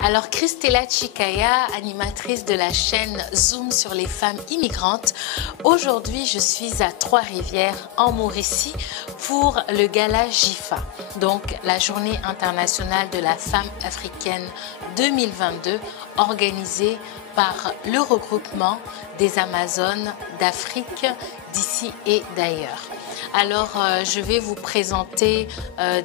Alors Christella Chikaya, animatrice de la chaîne Zoom sur les femmes immigrantes. Aujourd'hui, je suis à Trois-Rivières en Mauricie pour le gala JIFA, donc la Journée internationale de la femme africaine 2022, organisée par le regroupement des Amazones d'Afrique, d'ici et d'ailleurs. Alors, je vais vous présenter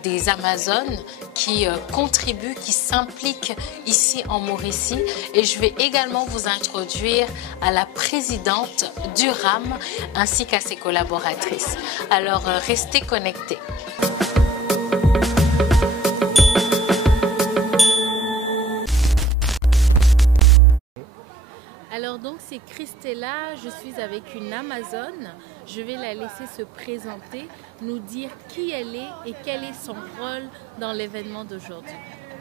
des Amazones qui contribuent, qui s'impliquent ici en Mauricie. Et je vais également vous introduire à la présidente du RAM ainsi qu'à ses collaboratrices. Alors, restez connectés. Alors donc c'est Christella, je suis avec une Amazone. Je vais la laisser se présenter, nous dire qui elle est et quel est son rôle dans l'événement d'aujourd'hui.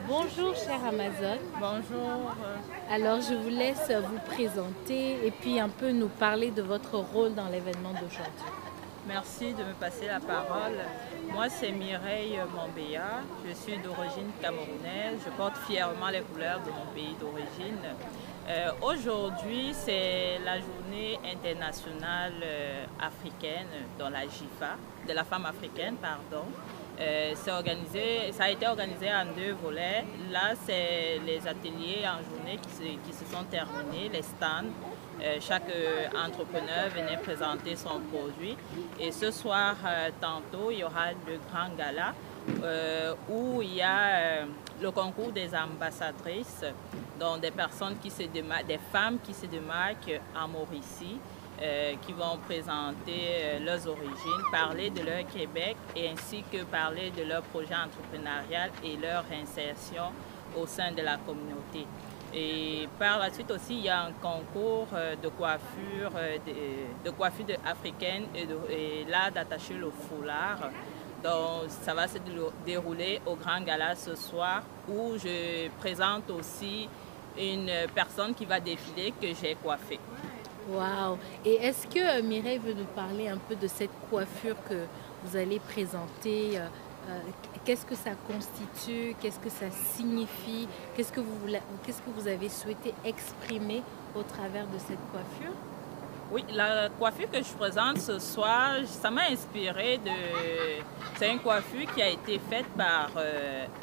Bonjour chère Amazone. Bonjour. Alors je vous laisse vous présenter et puis un peu nous parler de votre rôle dans l'événement d'aujourd'hui. Merci de me passer la parole. Moi c'est Mireille Mombeya, je suis d'origine camerounaise, je porte fièrement les couleurs de mon pays d'origine. Aujourd'hui, c'est la journée internationale africaine dans la JIFA, de la femme africaine, pardon. Ça a été organisé en deux volets. Là, c'est les ateliers en journée qui se sont terminés, les stands. Chaque entrepreneur venait présenter son produit. Et ce soir, tantôt, il y aura le grand gala où il y a le concours des ambassadrices, donc des personnes qui se démarquent, des femmes qui se démarquent en Mauricie, qui vont présenter leurs origines, parler de leur Québec et ainsi que parler de leur projet entrepreneurial et leur insertion au sein de la communauté. Et par la suite aussi, il y a un concours de coiffure, africaine et l'art d'attacher le foulard. Donc, ça va se dérouler au Grand Gala ce soir où je présente aussi une personne qui va défiler que j'ai coiffée. Waouh! Et est-ce que Mireille veut nous parler un peu de cette coiffure que vous allez présenter? Qu'est-ce que ça constitue? Qu'est-ce que ça signifie? Qu'est-ce que vous avez souhaité exprimer au travers de cette coiffure? Oui, la coiffure que je présente ce soir, ça m'a inspiré de... C'est une coiffure qui a été faite par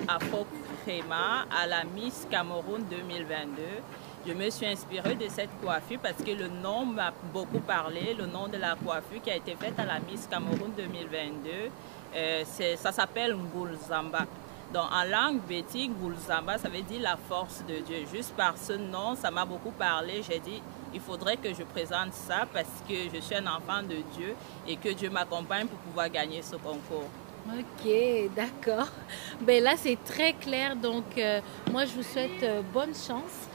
Afro Crema à la Miss Cameroun 2022. Je me suis inspirée de cette coiffure parce que le nom m'a beaucoup parlé, le nom de la coiffure qui a été faite à la Miss Cameroun 2022. Ça s'appelle Ngulzamba. Donc en langue bétique, Ngulzamba, ça veut dire la force de Dieu. Juste par ce nom, ça m'a beaucoup parlé. J'ai dit, il faudrait que je présente ça parce que je suis un enfant de Dieu et que Dieu m'accompagne pour pouvoir gagner ce concours. Ok, d'accord. Ben là, c'est très clair. Donc, moi, je vous souhaite bonne chance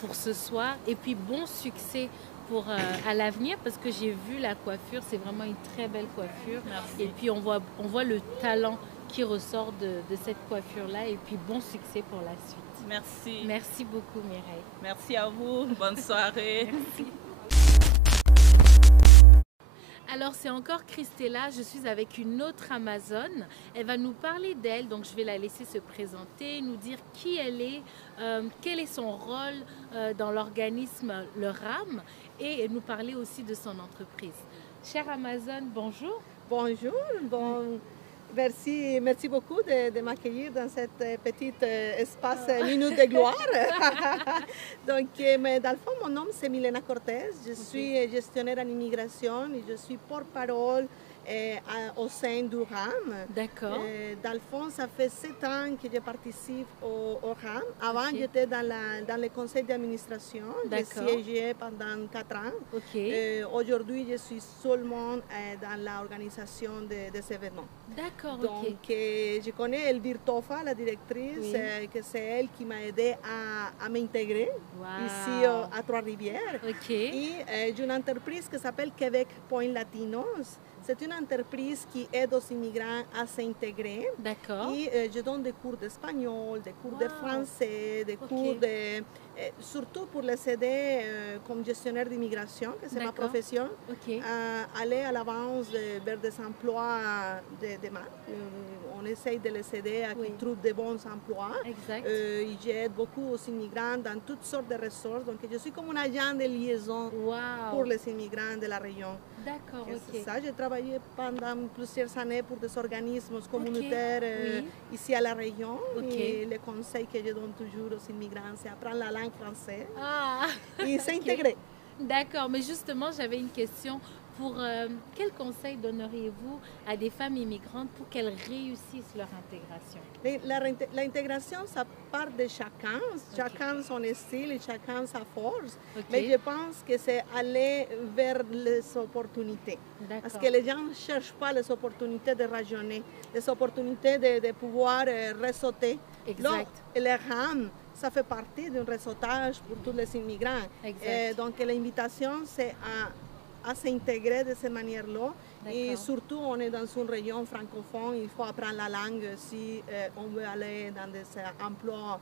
pour ce soir et puis bon succès pour à l'avenir parce que j'ai vu la coiffure, c'est vraiment une très belle coiffure. Merci. Et puis on voit le talent qui ressort de cette coiffure-là et puis bon succès pour la suite. Merci. Merci beaucoup Mireille. Merci à vous, bonne soirée. Merci. Alors c'est encore Christella, je suis avec une autre Amazone. Elle va nous parler d'elle, donc je vais la laisser se présenter, nous dire qui elle est, quel est son rôle dans l'organisme Le RAM et nous parler aussi de son entreprise. Chère Amazone, bonjour. Bonjour, merci beaucoup de m'accueillir dans cet petit espace Minute de gloire. Donc, mais dans le fond, mon nom c'est Milena Cortez, je suis gestionnaire en immigration et je suis porte-parole au sein du RAM. D'accord. Dans le fond, ça fait 7 ans que je participe au RAM. Avant, j'étais dans le conseil d'administration. J'ai siégé pendant 4 ans. Aujourd'hui, je suis seulement dans l'organisation des événements. D'accord, Donc, je connais Elvire Tofa, la directrice, que c'est elle qui m'a aidé à m'intégrer ici à Trois-Rivières. Et j'ai une entreprise qui s'appelle Québec Point Latinos. C'est une entreprise qui aide aux immigrants à s'intégrer. D'accord. Et je donne des cours d'espagnol, des cours de français, des cours de... surtout pour les aider comme gestionnaire d'immigration, que c'est ma profession, aller à l'avance vers des emplois de demain. On essaye de les aider à qu'ils trouvent de bons emplois. Exact. J'aide beaucoup aux immigrants dans toutes sortes de ressources. Donc, je suis comme un agent de liaison pour les immigrants de la région. D'accord, C'est ça. J'ai travaillé pendant plusieurs années pour des organismes communautaires ici à la région. Et le conseil que je donne toujours aux immigrants, c'est apprendre la langue française et s'intégrer. D'accord, mais justement, j'avais une question. Pour quel conseil donneriez-vous à des femmes immigrantes pour qu'elles réussissent leur intégration? L'intégration, ça part de chacun. Chacun son style et chacun sa force. Mais je pense que c'est aller vers les opportunités. Parce que les gens ne cherchent pas les opportunités de raisonner, les opportunités de pouvoir ressauter. Donc, les RAM, ça fait partie d'un réseautage pour tous les immigrants. Donc, l'invitation, c'est à s'intégrer de cette manière-là. Et surtout, on est dans une région francophone, il faut apprendre la langue si on veut aller dans des emplois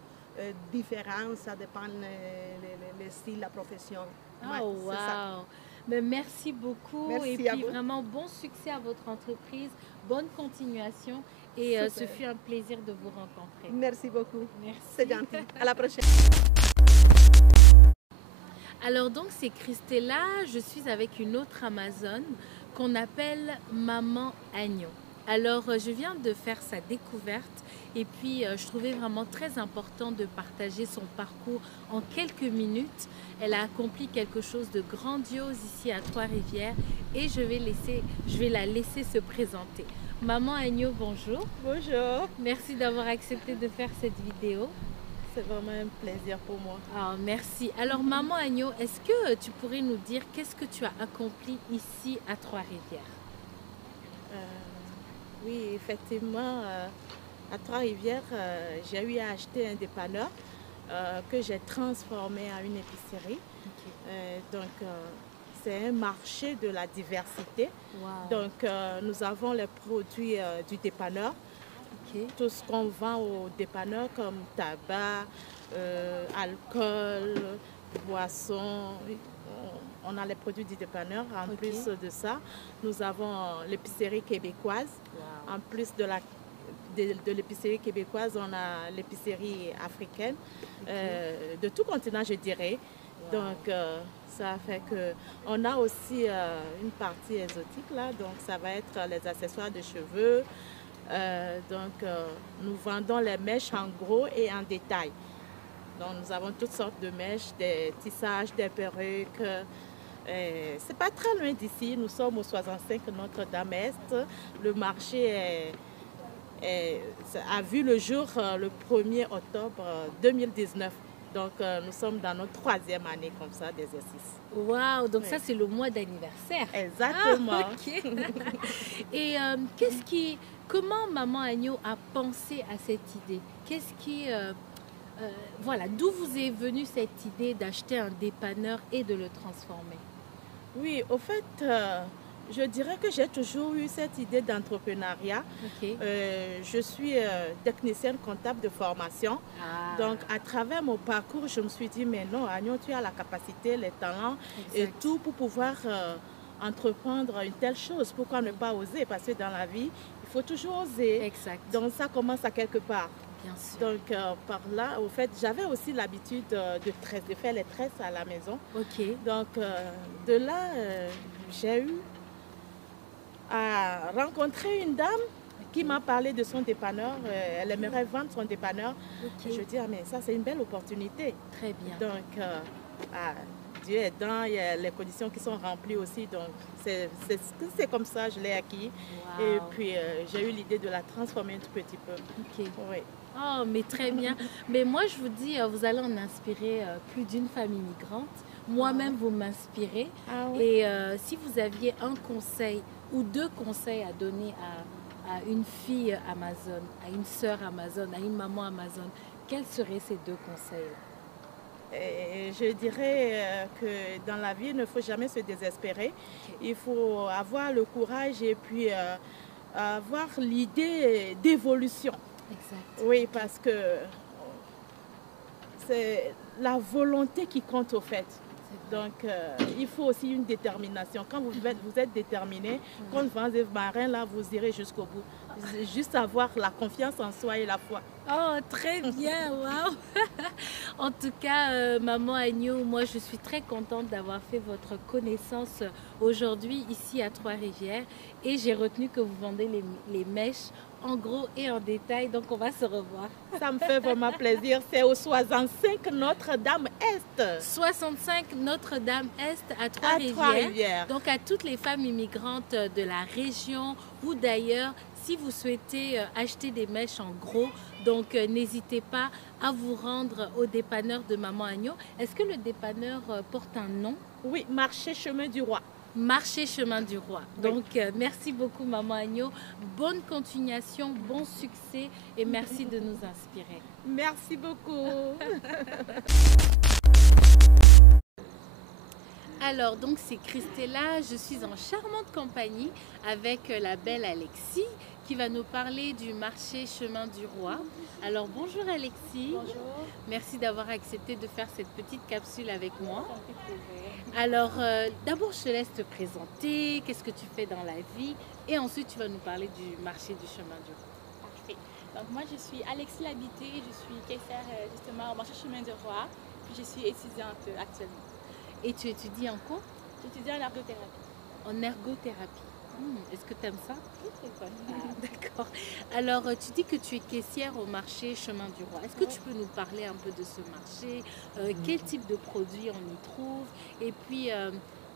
différents, ça dépend le style, la profession. Oh, wow! Mais merci beaucoup. Merci et puis vraiment, bon succès à votre entreprise, bonne continuation. Et ce fut un plaisir de vous rencontrer. Merci beaucoup. Merci. C'est gentil. À la prochaine. Alors donc c'est Christella, je suis avec une autre Amazone qu'on appelle Maman Agneau. Alors je viens de faire sa découverte et puis je trouvais vraiment très important de partager son parcours en quelques minutes. Elle a accompli quelque chose de grandiose ici à Trois-Rivières et je vais la laisser se présenter. Maman Agneau, bonjour. Bonjour. Merci d'avoir accepté de faire cette vidéo. C'est vraiment un plaisir pour moi. Ah, merci. Alors, Maman Agneau, est-ce que tu pourrais nous dire qu'est-ce que tu as accompli ici à Trois-Rivières? Oui, effectivement, à Trois-Rivières, j'ai eu à acheter un dépanneur que j'ai transformé en une épicerie. Donc, c'est un marché de la diversité. Donc, nous avons les produits du dépanneur. Tout ce qu'on vend au dépanneur comme tabac, alcool, boissons, on a les produits du dépanneur. En plus de ça, nous avons l'épicerie québécoise. En plus de l'épicerie québécoise, on a l'épicerie africaine, de tout continent je dirais. Donc ça fait qu'on a aussi une partie exotique là, donc ça va être les accessoires de cheveux. Nous vendons les mèches en gros et en détail. Donc nous avons toutes sortes de mèches, des tissages, des perruques. C'est pas très loin d'ici, nous sommes au 65 Notre-Dame-Est. Le marché a vu le jour le 1er octobre 2019. Donc nous sommes dans notre 3e année comme ça d'exercice. Waouh, donc ça c'est le mois d'anniversaire. Exactement. Et comment Maman Agneau a pensé à cette idée? Voilà, d'où vous est venue cette idée d'acheter un dépanneur et de le transformer? Oui, au fait, je dirais que j'ai toujours eu cette idée d'entrepreneuriat. Je suis technicienne comptable de formation. Donc, à travers mon parcours, je me suis dit, mais non, Agneau, tu as la capacité, les talents et tout pour pouvoir entreprendre une telle chose. Pourquoi ne pas oser? Parce que dans la vie, il faut toujours oser. Donc, ça commence à quelque part. Bien sûr. Donc, par là, au fait, j'avais aussi l'habitude de faire les tresses à la maison. Donc, de là, j'ai eu à rencontrer une dame qui m'a parlé de son dépanneur. Elle aimerait vendre son dépanneur. Je dis, ah, mais ça, c'est une belle opportunité. Très bien. Donc, Dieu aidant, il y a les conditions qui sont remplies aussi. Donc, c'est comme ça, je l'ai acquis. Et puis, j'ai eu l'idée de la transformer un tout petit peu. Oui. Oh, mais très bien. Mais moi, je vous dis, vous allez en inspirer plus d'une femme immigrante. Moi-même, vous m'inspirez. Et si vous aviez un conseil ou deux conseils à donner à une fille Amazone, à une sœur Amazone, à une maman Amazone, quels seraient ces deux conseils-là? Et je dirais que dans la vie, il ne faut jamais se désespérer. Il faut avoir le courage et puis avoir l'idée d'évolution. Exact. Oui, parce que c'est la volonté qui compte au fait. Donc, il faut aussi une détermination. Quand vous êtes déterminé, quand vous êtes marin, là, vous irez jusqu'au bout. Juste avoir la confiance en soi et la foi. Oh, très bien, waouh! En tout cas, maman Agneau, moi je suis très contente d'avoir fait votre connaissance aujourd'hui ici à Trois-Rivières et j'ai retenu que vous vendez les mèches en gros et en détail, donc on va se revoir. Ça me fait vraiment plaisir. C'est au 65 Notre-Dame-Est. 65 Notre-Dame-Est à Trois-Rivières. Donc à toutes les femmes immigrantes de la région ou d'ailleurs, si vous souhaitez acheter des mèches en gros, donc n'hésitez pas à vous rendre au dépanneur de Maman Agneau. Est-ce que le dépanneur porte un nom? Oui, Marché Chemin du Roi. Marché Chemin du Roi. Donc merci beaucoup Maman Agneau. Bonne continuation, bon succès et merci de nous inspirer. Merci beaucoup. Alors, donc c'est Christella, je suis en charmante compagnie avec la belle Alexis qui va nous parler du marché Chemin du Roi. Alors, bonjour Alexis. Bonjour. Merci d'avoir accepté de faire cette petite capsule avec moi. Alors, d'abord, je te laisse te présenter, qu'est-ce que tu fais dans la vie et ensuite tu vas nous parler du marché du Chemin du Roi. Parfait. Donc, moi, je suis Alexis Labité, je suis caissière justement au marché Chemin du Roi, puis je suis étudiante actuellement. Et tu étudies en quoi? J'étudie en ergothérapie. En ergothérapie. Est-ce que tu aimes ça? Oui, c'est fun. D'accord. Alors, tu dis que tu es caissière au marché Chemin du Roi. Est-ce que tu peux nous parler un peu de ce marché? Quel type de produits on y trouve? Et puis,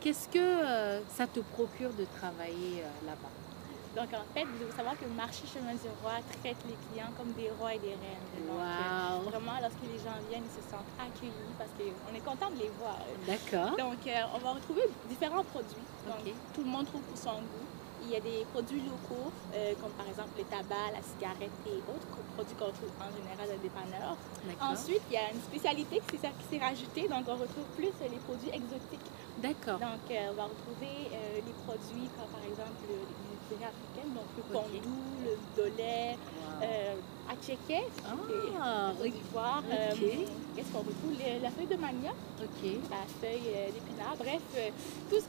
qu'est-ce que ça te procure de travailler là-bas? Donc, en fait, vous devez savoir que le marché Chemin du Roi traite les clients comme des rois et des reines. Donc, Wow. vraiment, lorsque les gens viennent, ils se sentent accueillis parce qu'on est content de les voir. D'accord. Donc, on va retrouver différents produits. Donc, Ok. tout le monde trouve pour son goût. Il y a des produits locaux, comme par exemple le tabac, la cigarette et autres produits qu'on trouve en général dans le dépanneur. D'accord. Ensuite, il y a une spécialité qui s'est rajoutée, donc on retrouve plus les produits exotiques. D'accord. Donc, on va retrouver les produits comme par exemple les africaines, donc le kondou, le dolé, atcheke, Ah, Côte d'Ivoire. ok. Qu'est-ce qu'on retrouve? La feuille de manioc, Ok. la feuille d'épinard, bref, tout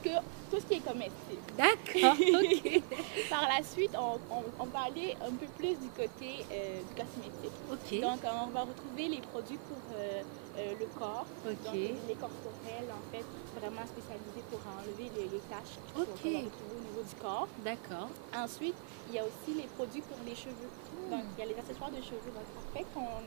ce qui est comestible. D'accord. Ok. Par la suite, on va aller un peu plus du côté du cosmétique. Ok. Donc, on va retrouver les produits pour le corps, Ok. donc les corporels, en fait, vraiment spécialisés pour enlever les taches qu'on Ok. va retrouver au niveau du corps. D'accord. Ensuite, il y a aussi les produits pour les cheveux. Donc, il y a les accessoires de cheveux. Donc, après qu'on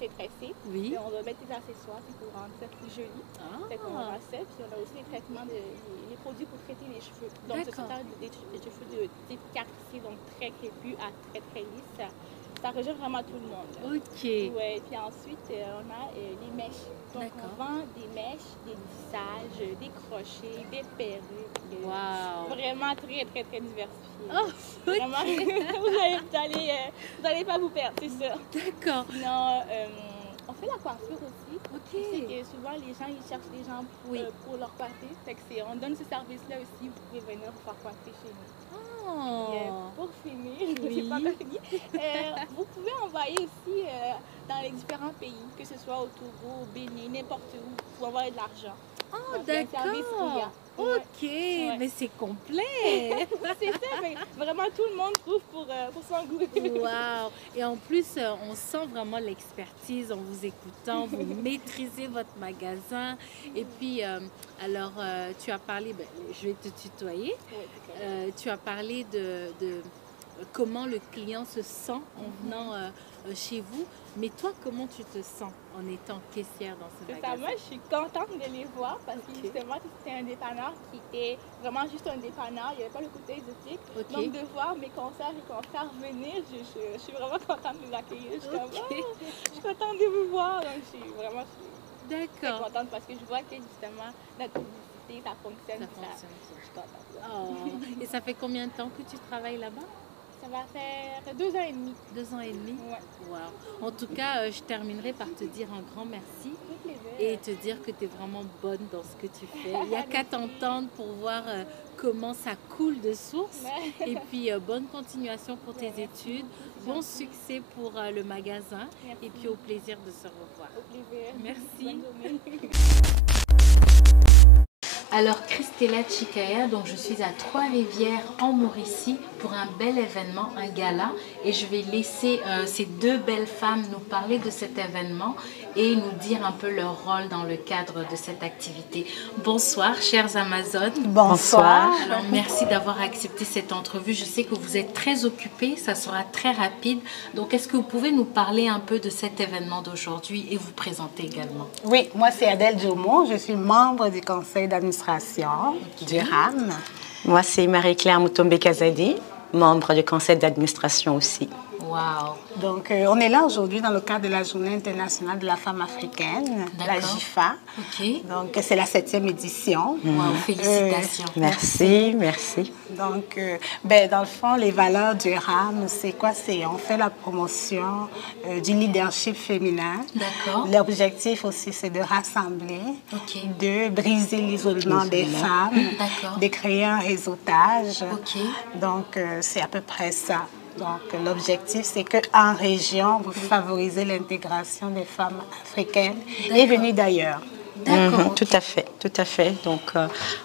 s'est tressé, Oui. on va mettre des accessoires puis pour rendre ça plus joli. Fait qu'on Ah. aura ça, puis on a aussi les traitements, les produits pour traiter les cheveux. Donc, ce sont D'accord. des cheveux de type quartier, donc très crépus à très très lisse. Ça rejoint vraiment tout le monde. Là. Ok. Ouais, puis ensuite, on a les mèches. Donc, D'accord. on vend des mèches, des lissages, des crochets, des perruques. Wow. Vraiment très, très, très diversifié. Oh, Vraiment, vous n'allez pas vous perdre, c'est ça. d'accord. Sinon, on fait la coiffure aussi. Ok. C'est que souvent, les gens, ils cherchent des gens Oui. pour leur coiffer. Fait que on donne ce service-là aussi. Vous pouvez venir vous faire coiffer chez nous. Oh. Et, pour finir, Oui. c'est pas encore fini. Vous pouvez envoyer aussi dans les différents pays, que ce soit au Togo, au Bénin, n'importe où, pour envoyer de l'argent. Oh, Donc, il y a un service d'accord. client. Ok, Ouais. mais c'est complet. C'est ça, mais vraiment tout le monde trouve pour son goût. Waouh. Et en plus, on sent vraiment l'expertise en vous écoutant. Vous maîtrisez votre magasin. Et puis, alors, tu as parlé, je vais te tutoyer. Ouais, c'est correct. Tu as parlé de comment le client se sent en venant chez vous. Mais toi, comment tu te sens en étant caissière dans ce C'est ça, magasin? moi je suis contente de les voir parce que Ok. justement c'était un dépanneur qui était vraiment juste un dépanneur, il n'y avait pas le côté exotique. Ok. Donc de voir mes consoeurs et confrères venir, je suis vraiment contente de les accueillir. Je suis comme, Ok. oh, je suis contente de vous voir. Donc je suis vraiment très D'accord. contente parce que je vois que justement notre publicité ça fonctionne. Ça puis fonctionne. Je suis contente. Oh. Et ça fait combien de temps que tu travailles là-bas? Ça Ça va faire 2 ans et demi. 2 ans et demi? Ouais. Wow. En tout cas, je terminerai par te dire un grand merci Avec plaisir. et te dire que tu es vraiment bonne dans ce que tu fais. Il n'y a qu'à t'entendre pour voir comment ça coule de source. Ouais. Et puis, bonne continuation pour tes études. Bon succès pour le magasin. Merci. Et puis, au plaisir de se revoir. Au plaisir. Merci. Bonne journée. Alors Christella Chikaya, donc je suis à Trois-Rivières en Mauricie pour un bel événement, un gala, et je vais laisser ces deux belles femmes nous parler de cet événement et nous dire un peu leur rôle dans le cadre de cette activité. Bonsoir chères Amazones. Bonsoir. Alors merci d'avoir accepté cette entrevue. Je sais que vous êtes très occupés, ça sera très rapide. Donc est-ce que vous pouvez nous parler un peu de cet événement d'aujourd'hui et vous présenter également? Oui, moi c'est Adèle Diomont, je suis membre du conseil d'administration du RAM. Moi c'est Marie-Claire Mutombe-Kazadi, membre du conseil d'administration aussi. Wow. Donc, on est là aujourd'hui dans le cadre de la Journée internationale de la femme africaine, la JIFA. Ok. Donc, c'est la 7e édition. Wow, félicitations. Merci, merci. Donc, dans le fond, les valeurs du RAM, c'est quoi? On fait la promotion du leadership féminin. D'accord. L'objectif aussi, c'est de rassembler, Ok. de briser l'isolement des femmes, D'accord. de créer un réseautage. Ok. Donc, c'est à peu près ça. Donc, l'objectif, c'est qu'en région, vous favorisez l'intégration des femmes africaines et venues d'ailleurs. D'accord. Tout à fait, tout à fait. Donc,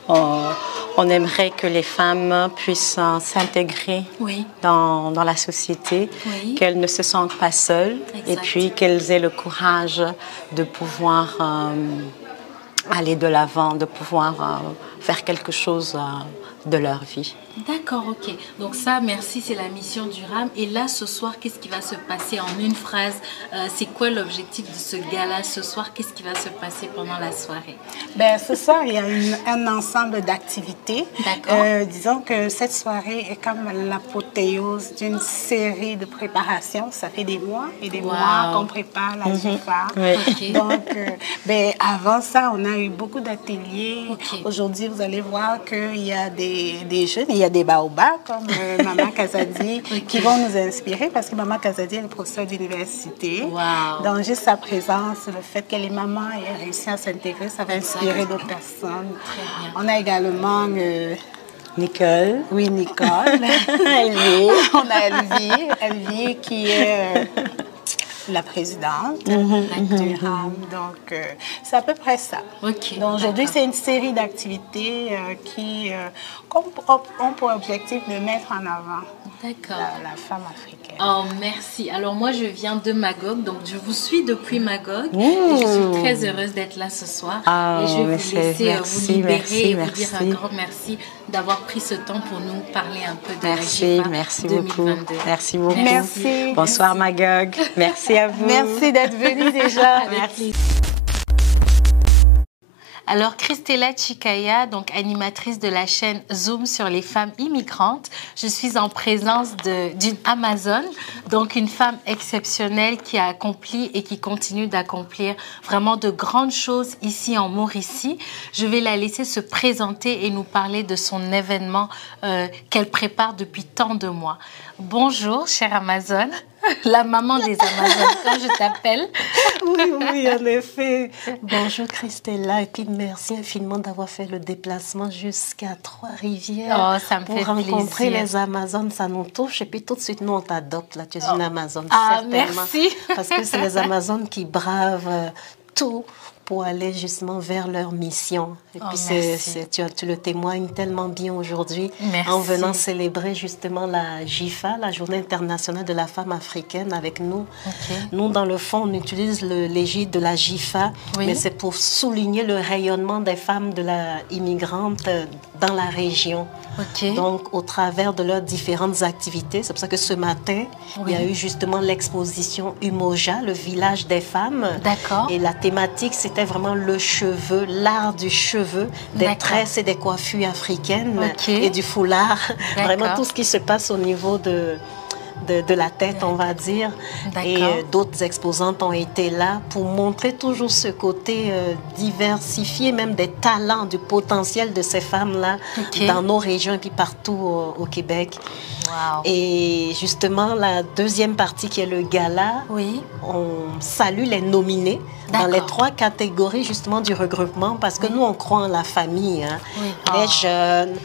on aimerait que les femmes puissent s'intégrer Oui. dans la société, Oui. qu'elles ne se sentent pas seules et Exact. puis qu'elles aient le courage de pouvoir aller de l'avant, de pouvoir faire quelque chose de leur vie. D'accord, ok. Donc ça, merci, c'est la mission du RAM. Et là, ce soir, qu'est-ce qui va se passer en une phrase? C'est quoi l'objectif de ce gala ce soir? Qu'est-ce qui va se passer pendant la soirée? Ce soir, il y a un ensemble d'activités. D'accord. Disons que cette soirée est comme l'apothéose d'une série de préparations. Ça fait des mois et des mois qu'on prépare la JIFA. Oui. Ok. Donc, avant ça, on a eu beaucoup d'ateliers. Ok. Aujourd'hui, vous allez voir qu'il y a des jeunes, il y a des baobabs, comme Maman Kazadi, qui vont nous inspirer, parce que Maman Kazadi, elle est professeure d'université. Wow. Donc, juste sa présence, le fait qu'elle est maman et a réussi à s'intégrer, ça va inspirer d'autres personnes. Très bien. On a également... Nicole. Oui, Nicole. Elvie. On a Elvie qui est la présidente du RAM. Donc, c'est à peu près ça. Ok. Donc, aujourd'hui, D'accord. c'est une série d'activités qui ont pour objectif de mettre en avant D'accord. la femme africaine. Oh, merci. Alors moi, je viens de Magog, donc je vous suis depuis Magog. Et je suis très heureuse d'être là ce soir. Ah, et je vais mais vous laisser vous merci, libérer merci, et vous dire un merci. grand merci d'avoir pris ce temps pour nous parler un peu de la Merci, JIFA merci 2022. beaucoup. Merci beaucoup. Merci. Bonsoir Magog. Merci à vous. Merci d'être venue déjà. Merci. Alors, Christella Chikaya, donc animatrice de la chaîne Zoom sur les femmes immigrantes, je suis en présence d'une Amazone, donc une femme exceptionnelle qui a accompli et qui continue d'accomplir vraiment de grandes choses ici en Mauricie. Je vais la laisser se présenter et nous parler de son événement qu'elle prépare depuis tant de mois. Bonjour, chère Amazone. La maman des Amazones, quand je t'appelle. Oui, en effet. Bonjour Christella, et puis merci infiniment d'avoir fait le déplacement jusqu'à Trois-Rivières. Oh, ça me pour fait rencontrer plaisir. les Amazones, ça nous touche. Et puis tout de suite, nous, on t'adopte. Là, tu es une Amazone, Ah, certainement. merci. Parce que c'est les Amazones qui bravent tout pour aller justement vers leur mission. Et Oh, puis merci. tu le témoignes tellement bien aujourd'hui Merci. en venant célébrer justement la JIFA, la Journée internationale de la femme africaine avec nous. Ok. Nous, dans le fond, on utilise l'égide de la JIFA, Oui. mais c'est pour souligner le rayonnement des femmes immigrantes dans la région. Ok. Donc, au travers de leurs différentes activités, c'est pour ça que ce matin, il y a eu justement l'exposition Umoja, le village des femmes. D'accord. Et la thématique, c'était vraiment le cheveu, l'art du cheveu, des D'accord. tresses et des coiffures africaines Ok. et du foulard. D'accord. Vraiment tout ce qui se passe au niveau de la tête, on va dire. Et d'autres exposantes ont été là pour montrer toujours ce côté diversifié, même des talents, du potentiel de ces femmes-là dans nos régions et puis partout au Québec. Wow. Et justement, la deuxième partie qui est le gala, on salue les nominés dans les 3 catégories justement du regroupement parce que nous, on croit en la famille, hein. Les jeunes,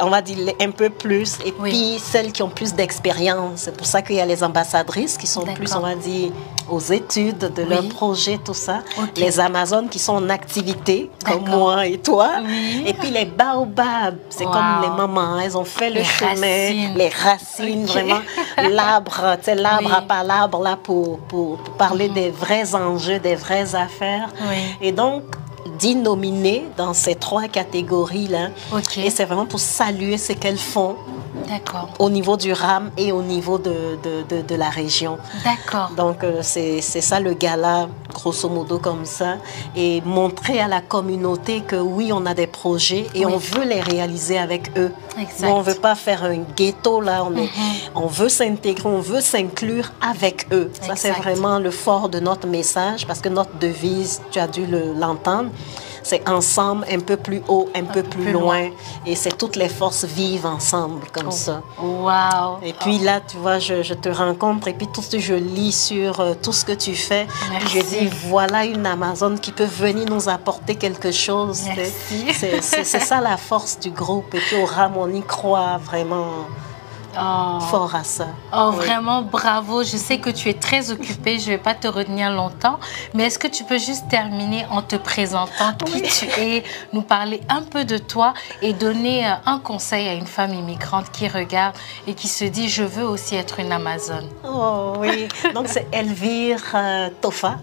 on va dire un peu plus, et puis celles qui ont plus d'expérience. C'est pour ça qu'il y a les ambassadrices qui sont plus, on va dire, aux études de leur projet, tout ça. Les Amazones qui sont en activité, comme moi et toi. Et puis les baobabs, c'est comme les mamans, elles ont fait le chemin, les racines, vraiment. L'arbre, tu sais, l'arbre à palabre, là, pour parler des vrais enjeux, des vraies affaires. Et donc, 10 nominés dans ces 3 catégories-là. Et c'est vraiment pour saluer ce qu'elles font au niveau du RAM et au niveau de la région. Donc, c'est ça le gala, grosso modo comme ça. Et montrer à la communauté que oui, on a des projets et on veut les réaliser avec eux. Nous, on ne veut pas faire un ghetto, là. On veut s'intégrer, on veut s'inclure avec eux. Ça, c'est vraiment le fort de notre message parce que notre devise, tu as dû l'entendre, c'est ensemble, un peu plus haut, un peu plus loin. Et c'est toutes les forces vivent ensemble comme ça. Wow. Et puis là, tu vois, je te rencontre et puis tout ce que je lis sur tout ce que tu fais. Je dis, voilà une Amazone qui peut venir nous apporter quelque chose. C'est ça la force du groupe. Et puis au RAM, on y croit vraiment. Fort à ça. Vraiment, bravo. Je sais que tu es très occupée. Je ne vais pas te retenir longtemps. Mais est-ce que tu peux juste terminer en te présentant qui tu es, nous parler un peu de toi et donner un conseil à une femme immigrante qui regarde et qui se dit, je veux aussi être une Amazone. Donc c'est Elvire Tofa.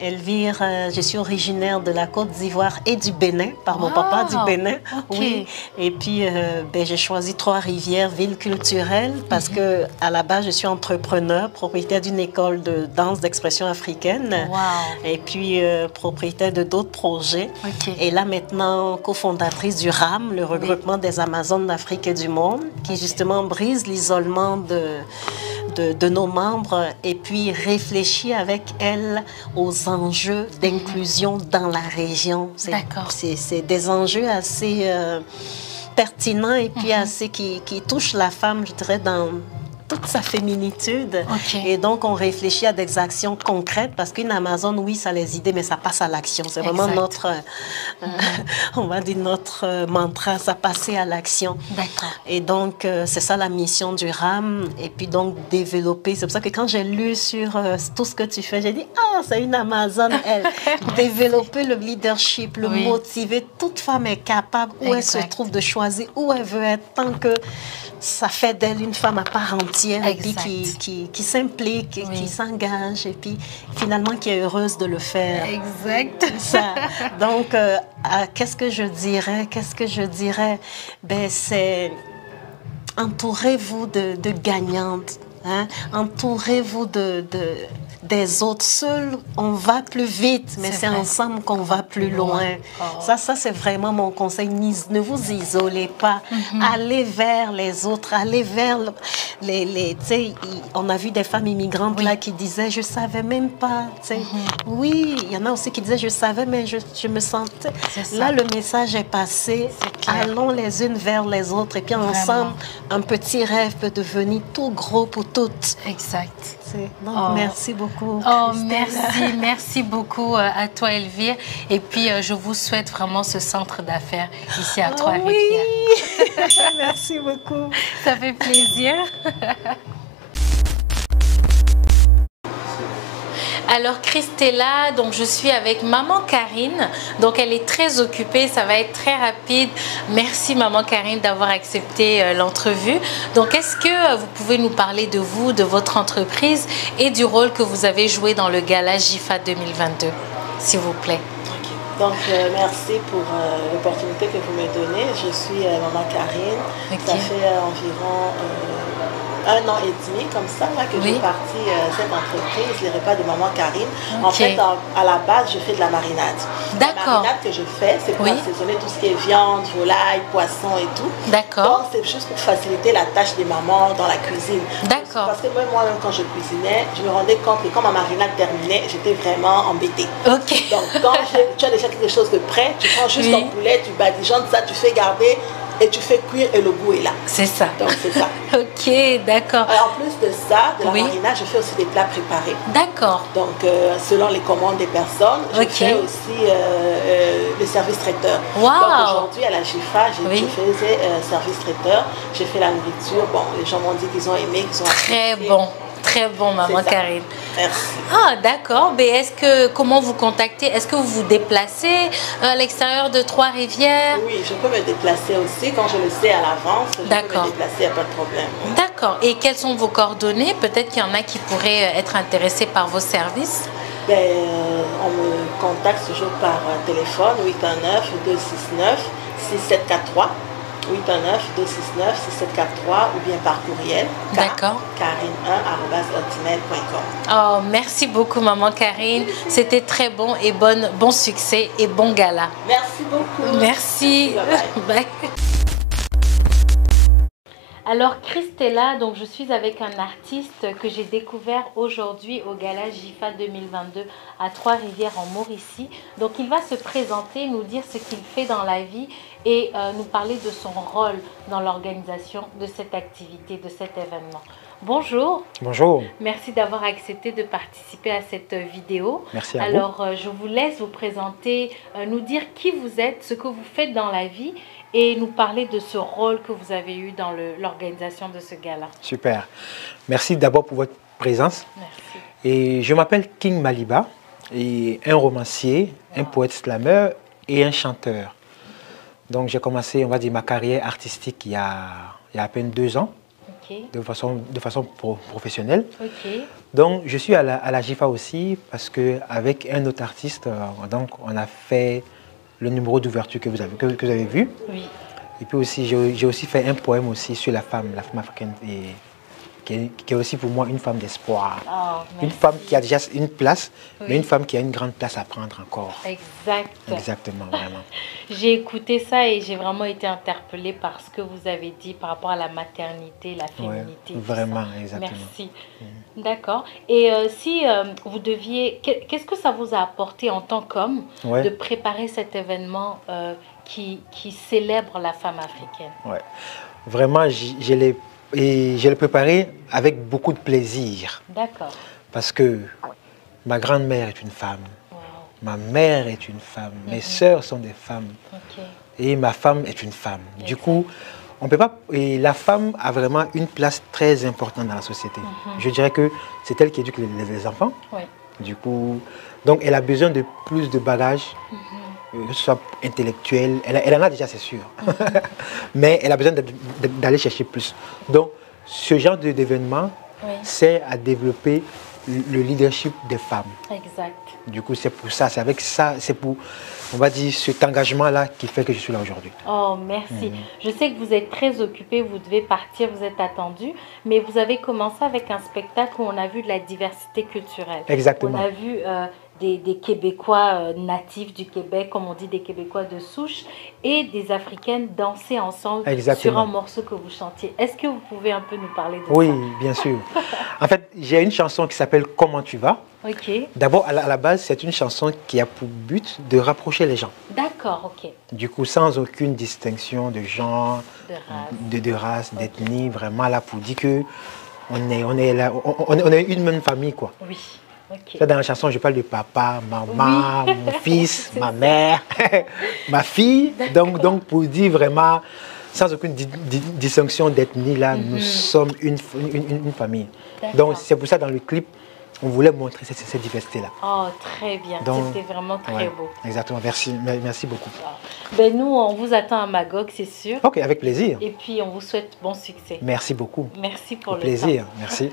Elvire, je suis originaire de la Côte d'Ivoire et du Bénin, par mon papa du Bénin. Et puis, j'ai choisi Trois-Rivières, ville culturelle, parce que à la base, je suis entrepreneur, propriétaire d'une école de danse d'expression africaine. Et puis, propriétaire de d'autres projets. Et là, maintenant, cofondatrice du RAM, le regroupement des Amazones d'Afrique et du monde, qui justement brise l'isolement de nos membres et puis réfléchit avec elle aux enjeux d'inclusion dans la région. C'est des enjeux assez pertinents et puis assez qui touchent la femme, je dirais, dans toute sa féminitude. Et donc, on réfléchit à des actions concrètes parce qu'une Amazone, oui, ça a les idées, mais ça passe à l'action. C'est vraiment notre, on va dire, notre mantra, ça passer à l'action. Et donc, c'est ça la mission du RAM. Et puis, donc, développer. C'est pour ça que quand j'ai lu sur tout ce que tu fais, j'ai dit, c'est une Amazone, elle. Développer le leadership, le motiver. Toute femme est capable, où elle se trouve, de choisir où elle veut être, tant que ça fait d'elle une femme à part entière et puis qui s'implique, qui s'engage et puis finalement qui est heureuse de le faire. Ça. Donc, qu'est-ce que je dirais? C'est entourez-vous de gagnantes. Hein? Entourez-vous des autres. Seuls, on va plus vite, mais c'est ensemble qu'on va plus loin. Ça c'est vraiment mon conseil. Ne vous isolez pas. Allez vers les autres. Allez vers tu sais, on a vu des femmes immigrantes là qui disaient, je savais même pas. Oui, il y en a aussi qui disaient, je savais, mais je me sentais. Là, le message est passé. Allons les unes vers les autres. Et puis ensemble, un petit rêve peut devenir tout gros pour toutes. Donc, merci beaucoup. Merci beaucoup à toi, Elvire. Et puis, je vous souhaite vraiment ce centre d'affaires ici à Trois-Rivières. Merci beaucoup. Ça fait plaisir. Alors Christella, donc je suis avec maman Karine, donc elle est très occupée, ça va être très rapide. Merci maman Karine d'avoir accepté l'entrevue. Donc est-ce que vous pouvez nous parler de vous, de votre entreprise et du rôle que vous avez joué dans le gala GIFA 2022, s'il vous plaît? Donc, merci pour l'opportunité que vous me donnez. Je suis maman Karine. Ça fait environ 1 an et demi, comme ça, là, que j'ai parti cette entreprise, les repas de maman Karine. En fait, à la base, je fais de la marinade. D'accord. La marinade que je fais, c'est pour assaisonner tout ce qui est viande, volaille, poisson et tout. D'accord. Donc, c'est juste pour faciliter la tâche des mamans dans la cuisine. D'accord. Parce que moi-même, quand je cuisinais, je me rendais compte que quand ma marinade terminait, j'étais vraiment embêtée. Ok. Donc, quand tu as déjà quelque chose de prêt, tu prends juste ton poulet, tu badigeonnes ça, tu fais garder et tu fais cuire et le goût est là. C'est ça. Donc, c'est ça. Ok, d'accord. En plus de ça, de la marinade, je fais aussi des plats préparés. D'accord. Donc, selon les commandes des personnes, je fais aussi le service traiteur. Wow. Donc, aujourd'hui, à la GIFA, je faisais service traiteur. J'ai fait la nourriture. Bon, les gens m'ont dit qu'ils ont aimé, qu'ils ont apprécié. Très bon, maman Karine. Merci. Ah, d'accord. Mais comment vous contactez? Est-ce que vous vous déplacez à l'extérieur de Trois-Rivières? Oui, je peux me déplacer aussi. Quand je le sais à l'avance, je peux me déplacer, il n'y a pas de problème. D'accord. Et quelles sont vos coordonnées? Peut-être qu'il y en a qui pourraient être intéressés par vos services. On me contacte toujours par téléphone, 819-269-6743. 819-269-6743 ou bien par courriel. D'accord. Karine1@hotmail.com. Oh, merci beaucoup, maman Karine. C'était très bon et bon succès et bon gala. Merci beaucoup. Merci. Bye. Alors Christella, donc je suis avec un artiste que j'ai découvert aujourd'hui au Gala GIFA 2022 à Trois-Rivières en Mauricie. Donc il va se présenter, nous dire ce qu'il fait dans la vie et nous parler de son rôle dans l'organisation de cette activité, de cet événement. Bonjour. Bonjour. Merci d'avoir accepté de participer à cette vidéo. Merci à vous. Alors je vous laisse vous présenter, nous dire qui vous êtes, ce que vous faites dans la vie et nous parler de ce rôle que vous avez eu dans l'organisation de ce gala. Super. Merci d'abord pour votre présence. Merci. Et je m'appelle King Maliba, et un romancier, un poète slameur et un chanteur. Donc j'ai commencé, on va dire, ma carrière artistique il y a à peine 2 ans, de façon professionnelle. Donc je suis à la GIFA aussi parce qu'avec un autre artiste, donc, on a fait le numéro d'ouverture que vous avez vu. Oui. Et puis aussi, j'ai aussi fait un poème aussi sur la femme africaine, qui est aussi pour moi une femme d'espoir. Oh, une femme qui a déjà une place, mais une femme qui a une grande place à prendre encore. Exact. Exactement, vraiment. J'ai écouté ça et j'ai vraiment été interpellée par ce que vous avez dit par rapport à la maternité, la féminité. Vraiment, exactement. Merci. D'accord. Et si vous deviez... Qu'est-ce que ça vous a apporté en tant qu'homme de préparer cet événement qui célèbre la femme africaine? Vraiment, je l'ai préparé avec beaucoup de plaisir. D'accord. Parce que ma grand-mère est une femme. Ma mère est une femme. Mes sœurs sont des femmes. Et ma femme est une femme. Du coup, on peut pas... Et la femme a vraiment une place très importante dans la société. Je dirais que c'est elle qui éduque les enfants. Du coup, donc elle a besoin de plus de bagages, que ce soit intellectuel. Elle en a déjà, c'est sûr. Mais elle a besoin d'aller chercher plus. Donc, ce genre d'événement sert à développer le leadership des femmes. Exact. Du coup, c'est pour ça, c'est avec ça, c'est pour, on va dire, cet engagement-là qui fait que je suis là aujourd'hui. Oh, merci. Je sais que vous êtes très occupé, vous devez partir, vous êtes attendu, mais vous avez commencé avec un spectacle où on a vu de la diversité culturelle. Exactement. On a vu des Québécois natifs du Québec, comme on dit, des Québécois de souche, et des Africaines danser ensemble sur un morceau que vous chantiez. Est-ce que vous pouvez un peu nous parler de ça? Oui, bien sûr. En fait, j'ai une chanson qui s'appelle « Comment tu vas ?» D'abord, à la base, c'est une chanson qui a pour but de rapprocher les gens. D'accord, ok. Du coup, sans aucune distinction de genre, de race, d'ethnie, vraiment là pour dire qu'on est, là, on est une même famille, quoi. Oui. Okay. Dans la chanson, je parle de papa, maman, mon fils, ma mère, ma fille. Donc, pour dire vraiment, sans aucune distinction d'ethnie, là, nous sommes une famille. Donc, c'est pour ça, dans le clip, on voulait montrer cette diversité-là. Oh, très bien. C'était vraiment très beau. Exactement. Merci beaucoup. Ben, nous, on vous attend à Magog, c'est sûr. Ok, avec plaisir. Et puis, on vous souhaite bon succès. Merci beaucoup. Merci pour le plaisir. temps. Merci.